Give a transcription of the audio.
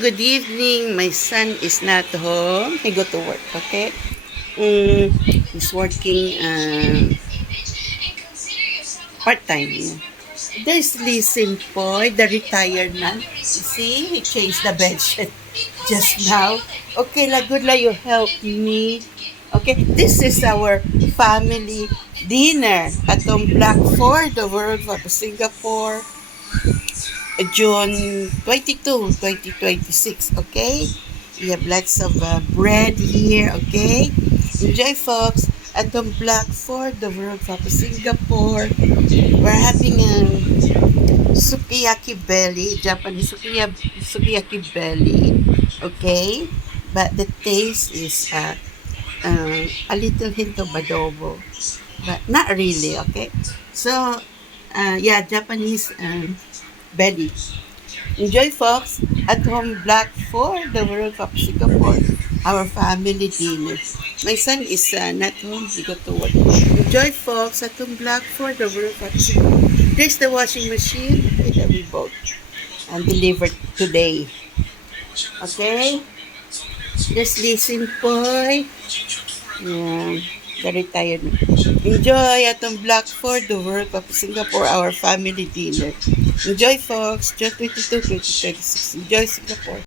good evening. My son is not home. He go to work, okay? He's working part-time. There's Listen Boy, the retired man. You see, he changed the bedsheet just now. Okay, la good la, you help me. Okay, this is our family dinner at Black Ford, the World of Singapore. June 22, 2026, okay? We have lots of bread here, okay? Enjoy, folks. At the Black Fort, the World Cup of Singapore, we're having a sukiyaki belly, Japanese sukiyaki belly, okay? But the taste is a little hint of adobo, but not really, okay? So, yeah, Japanese belly. Enjoy, folks. At home Black for the World Cup Singapore. Our family dinner. My son is not home. He got to work. Enjoy, folks. At home Black for the World Cup Singapore. There's the washing machine that we bought and delivered today. Okay? Just listen, boy. Yeah. The retired man. Enjoy at the Black for the World Cup Singapore, our family dinner. Enjoy, folks. June 22, 2026. Enjoy Singapore.